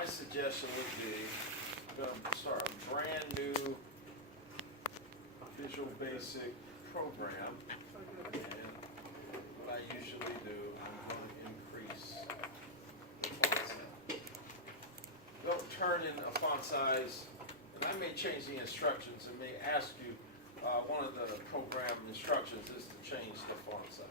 my suggestion would be, I'm gonna start a brand new Visual Basic program. And what I usually do, I'm going to increase the font size. Don't turn in a font size, and I may change the instructions and may ask you, one of the program instructions is to change the font size.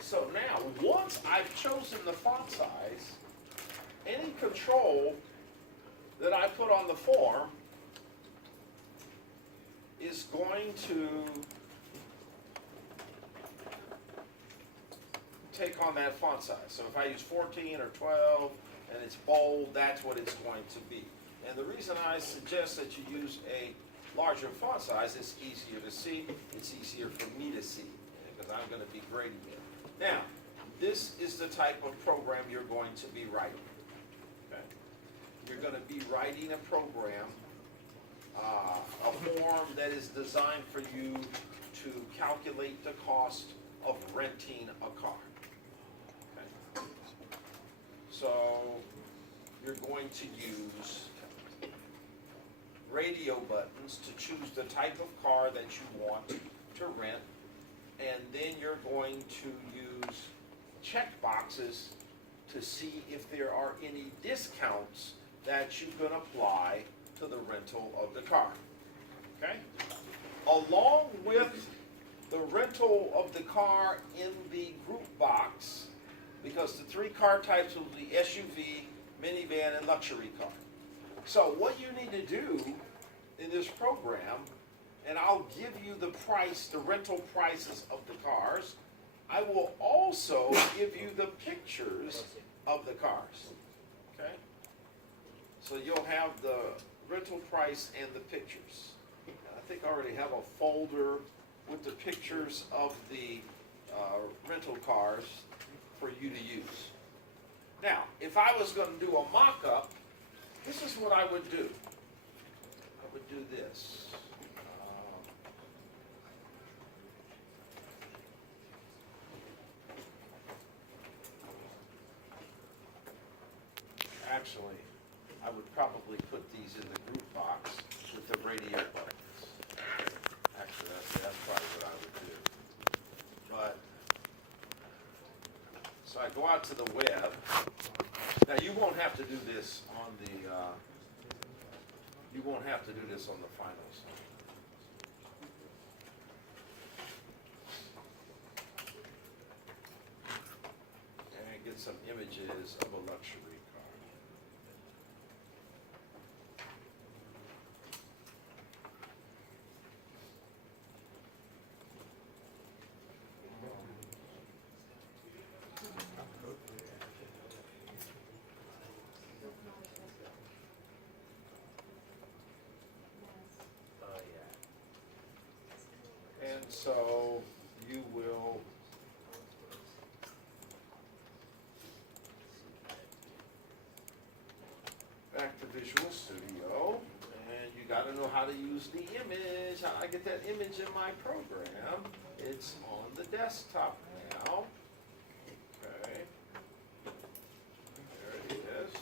So now, once I've chosen the font size, any control that I put on the form is going to take on that font size. So if I use 14 or 12 and it's bold, that's what it's going to be. And the reason I suggest that you use a larger font size is easier to see, it's easier for me to see, because I'm going to be grading it. Now, this is the type of program you're going to be writing. Okay? You're going to be writing a program, a form that is designed for you to calculate the cost of renting a car. Okay? So, you're going to use radio buttons to choose the type of car that you want to rent. And then you're going to use check boxes to see if there are any discounts that you can apply to the rental of the car. Okay? Along with the rental of the car in the group box, because the three car types will be SUV, minivan, and luxury car. So what you need to do in this program, and I'll give you the price, the rental prices of the cars. I will also give you the pictures of the cars. Okay? So you'll have the rental price and the pictures. I think I already have a folder with the pictures of the rental cars for you to use. Now, if I was going to do a mock-up, this is what I would do. I would do this. Actually, I would probably put these in the group box with the radio buttons. Actually, that's probably what I would do. But, so I go out to the web. Now, you won't have to do this on the, you won't have to do this on the finals. And get some images of a luxury car. And so you will back to Visual Studio, and you got to know how to use the image. How I get that image in my program? It's on the desktop now. Okay, there it is.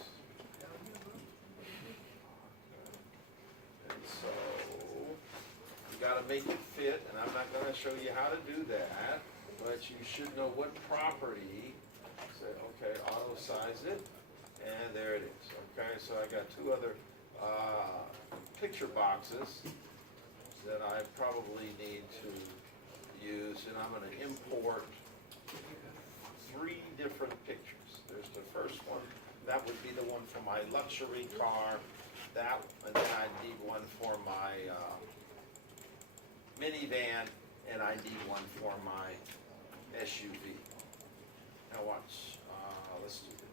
And so you got to make it fit, and I'm not going to show you how to do that, but you should know what property. Say, okay, auto size it, and there it is. Okay, so I got two other picture boxes that I probably need to use, and I'm going to import 3 different pictures. There's the first one. That would be the one for my luxury car. That, and then I need one for my minivan, and I need one for my SUV. Now watch, let's do this.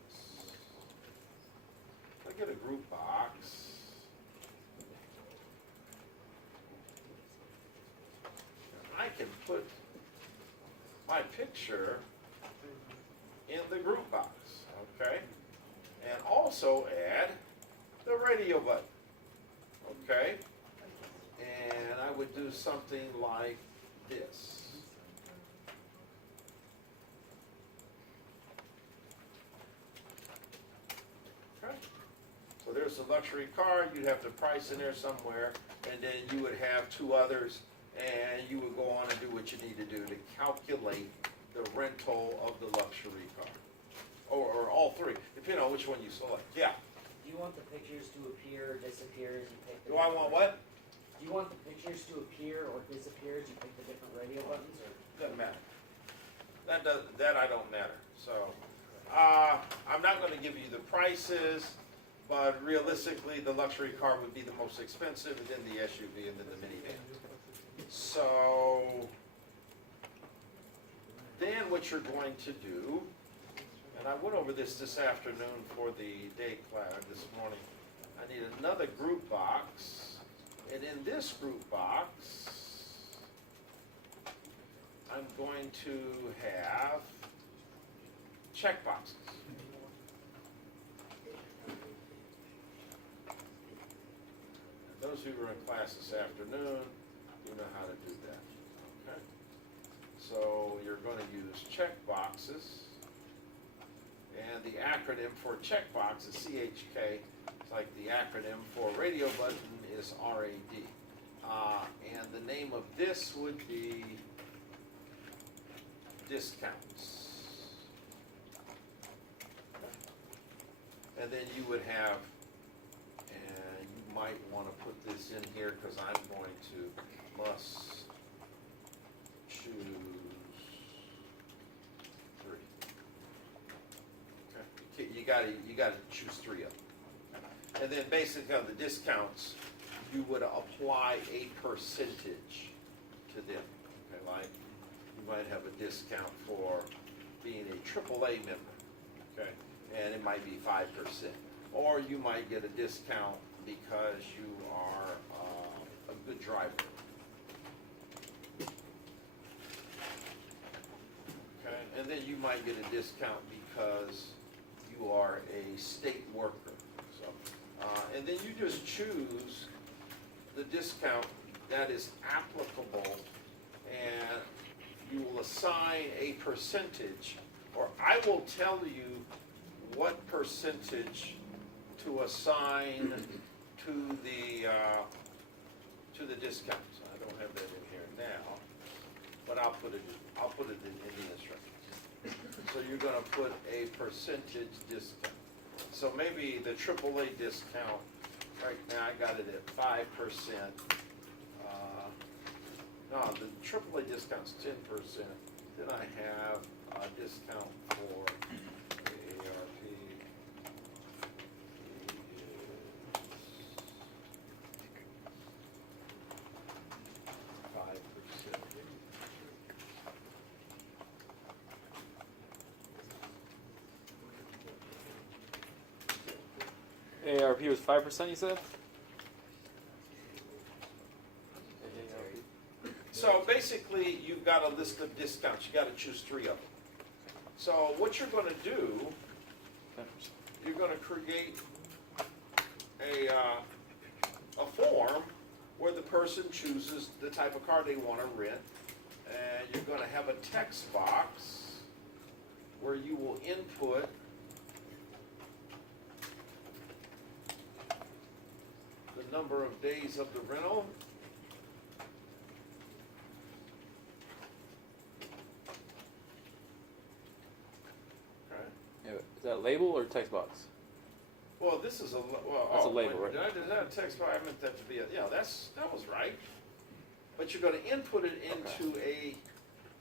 I get a group box. I can put my picture in the group box, okay? And also add the radio button, okay? And I would do something like this. Okay? So there's the luxury car, you'd have the price in there somewhere, and then you would have two others, and you would go on and do what you need to do to calculate the rental of the luxury car. Or all three, depending on which one you select. Yeah. Do you want the pictures to appear or disappear as you pick the Do I want what? Do you want the pictures to appear or disappear as you pick the different radio buttons? Or Doesn't matter. That I don't matter. So, I'm not gonna give you the prices, but realistically, the luxury car would be the most expensive, and then the SUV, and then the minivan. So, then what you're going to do, and I went over this afternoon for the day class this morning. I need another group box, and in this group box, I'm going to have check boxes. And those who were in class this afternoon, you know how to do that. Okay? So you're going to use check boxes. And the acronym for checkbox is CHK. It's like the acronym for radio button is RAD. And the name of this would be discounts. And then you would have, and you might want to put this in here because I'm going to must choose. Okay, you gotta choose three of them. And then basically on the discounts, you would apply a percentage to them. Okay, like you might have a discount for being a AAA member, okay, and it might be 5%. Or you might get a discount because you are a good driver. Okay, and then you might get a discount because you are a state worker. So, and then you just choose the discount that is applicable, and you will assign a percentage, or I will tell you what percentage to assign to the discounts. I don't have that in here now, but I'll put it in the instructions. So you're going to put a percentage discount. So maybe the AAA discount, right now I got it at 5%. No, the AAA discount's 10%. Then I have a discount for the AARP. ARP was 5%, you said? So basically, you've got a list of discounts. You got to choose three of them. So what you're going to do, you're going to create a form where the person chooses the type of car they want to rent, and you're going to have a text box where you will input the number of days of the rental. Yeah, is that label or text box? Well, this is That's a label, right? Did that text box? I meant that to be that was right. But you're going to input it into a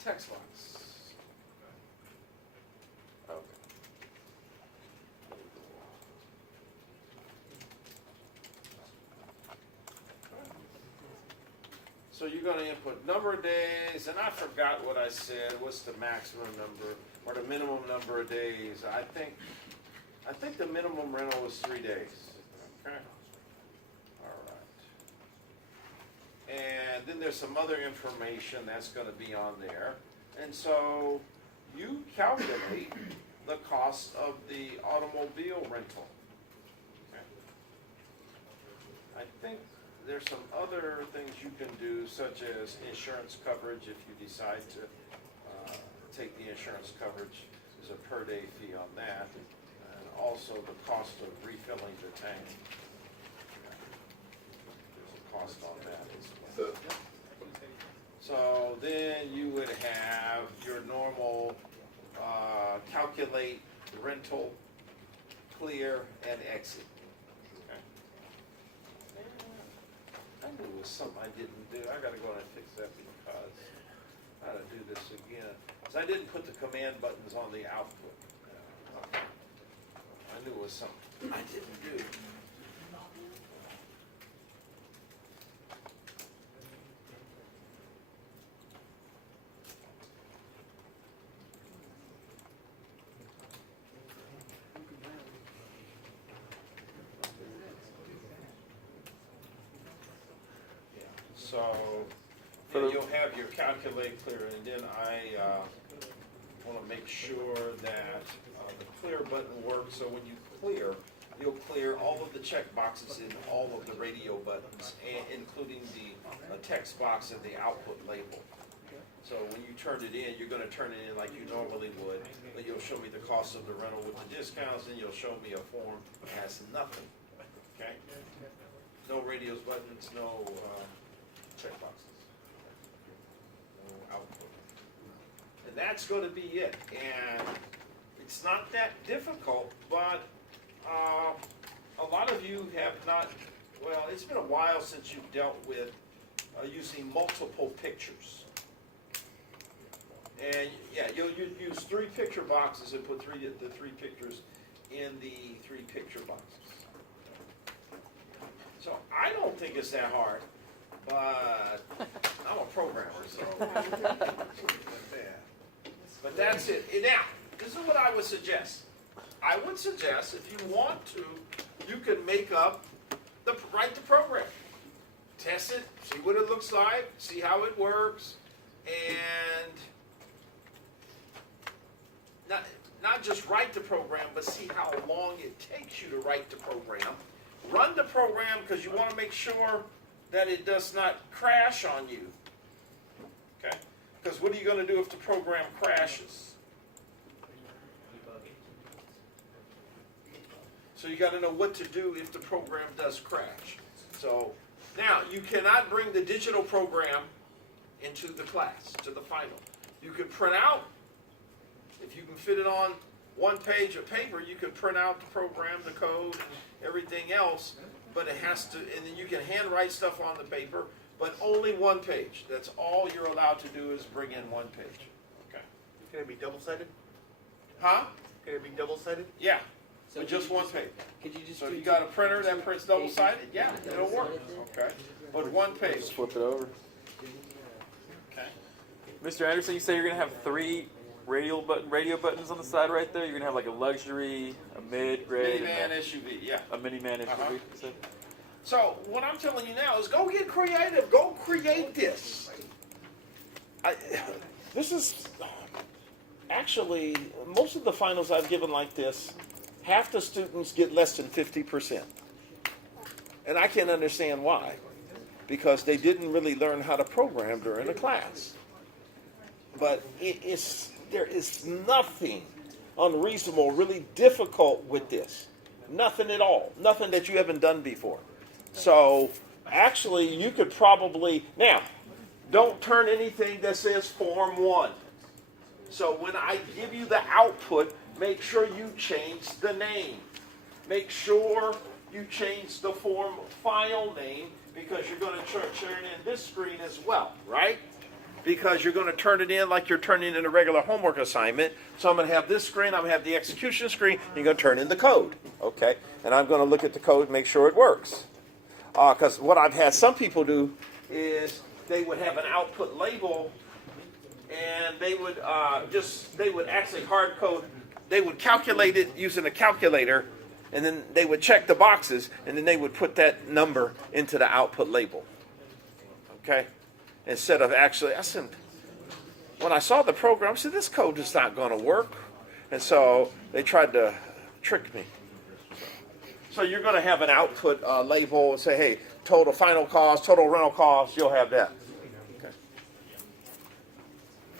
text box. Okay. So you're gonna input number of days, and I forgot what I said, what's the maximum number, or the minimum number of days. I think the minimum rental was 3 days, okay? All right. And then there's some other information that's gonna be on there. And so you calculate the cost of the automobile rental. Okay. I think there's some other things you can do, such as insurance coverage, if you decide to take the insurance coverage. There's a per day fee on that, and also the cost of refilling the tank. There's a cost on that as well. So then you would have your normal calculate rental, clear, and exit. I knew it was something I didn't do. I gotta go and fix that because I gotta do this again. So I didn't put the command buttons on the output. Okay. I knew it was something I didn't do. So, yeah, you'll have your calculate clear, and then I want to make sure that the clear button works. So when you clear, you'll clear all of the check boxes in all of the radio buttons, and including the text box and the output label. So when you turn it in, you're going to turn it in like you normally would, but you'll show me the cost of the rental with the discounts, and you'll show me a form that has nothing. Okay? No radios buttons, no check boxes, no output. And that's going to be it. And it's not that difficult, but a lot of you have not, well, it's been a while since you've dealt with using multiple pictures. And yeah, you'll use 3 picture boxes and put the three pictures in the 3 picture boxes. So I don't think it's that hard. But I'm a programmer, so. But that's it. Now, this is what I would suggest. I would suggest, if you want to, you can write the program. Test it, see what it looks like, see how it works, and not just write the program, but see how long it takes you to write the program. Run the program because you want to make sure that it does not crash on you. Okay? Because what are you going to do if the program crashes? So you got to know what to do if the program does crash. So now you cannot bring the digital program into the class, to the final. You could print out, if you can fit it on one page of paper, you could print out the program, the code, and everything else. But it has to, and then you can handwrite stuff on the paper, but only one page. That's all you're allowed to do is bring in one page. Okay. Can it be double-sided? Huh? Can it be double-sided? Yeah. So With just one page. Could you just So do you got a two- printer that two prints pages? double-sided? Yeah, it'll work. Okay. But one page. Just flip it over. Okay. Mr. Anderson, you say you're gonna have 3 radio buttons on the side right there. You're gonna have like a luxury, a mid-grade, Minivan and SUV, yeah. a miniman SUV. Uh-huh. You said? So what I'm telling you now is go get creative. Go create this. This is actually, most of the finals I've given like this, half the students get less than 50%. And I can't understand why. Because they didn't really learn how to program during the class. But there is nothing unreasonable, really difficult with this. Nothing at all. Nothing that you haven't done before. So actually you could probably, now, don't turn anything that says Form 1. So when I give you the output, make sure you change the name. Make sure you change the form file name because you're going to turn in this screen as well, right? Because you're going to turn it in like you're turning in a regular homework assignment. So I'm going to have this screen, I'm going to have the execution screen, and you're going to turn in the code, okay? And I'm going to look at the code and make sure it works. Because what I've had some people do is they would have an output label, and they would actually hard code. They would calculate it using a calculator, and then they would check the boxes, and then they would put that number into the output label. Okay, instead of actually, I said, when I saw the program, I said, this code is not going to work, and so they tried to trick me. So you're going to have an output label and say, hey, total final cost, total rental cost, you'll have that. Okay.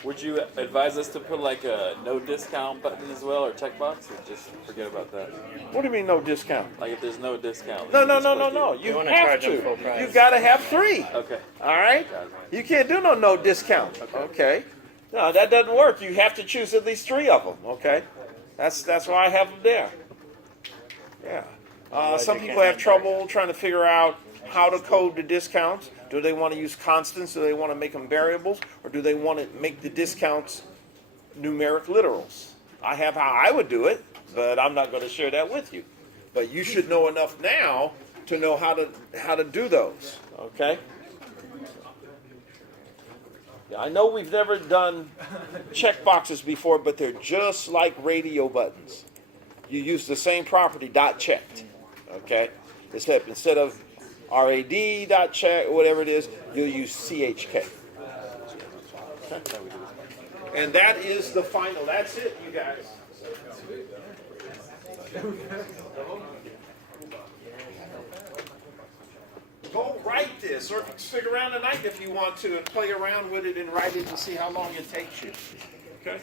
Would you advise us to put like a no discount button as well, or checkbox, or just forget about that? What do you mean no discount? Like if there's no discount. No. you just click it. You wanna have charge them full to. price. You've got to have 3. Okay. All right? Got it. You can't do no discount. Okay. No, that doesn't work. You have to choose at least 3 of them. Okay. That's why I have them there. Yeah. Some you people can't have trouble trying to figure out how to code the discounts. Do they want to use constants? Do they want to make them variables? Or do they want to make the discounts numeric literals? I have how I would do it, but I'm not going to share that with you. But you should know enough now to know how to do those. Okay? Yeah, I know we've never done check boxes before, but they're just like radio buttons. You use the same property, dot checked. Okay? Except instead of RAD dot check or whatever it is, you'll use CHK. Okay? And that is the final. That's it, you guys. Go write this, or stick around tonight if you want to and play around with it and write it and see how long it takes you. Okay?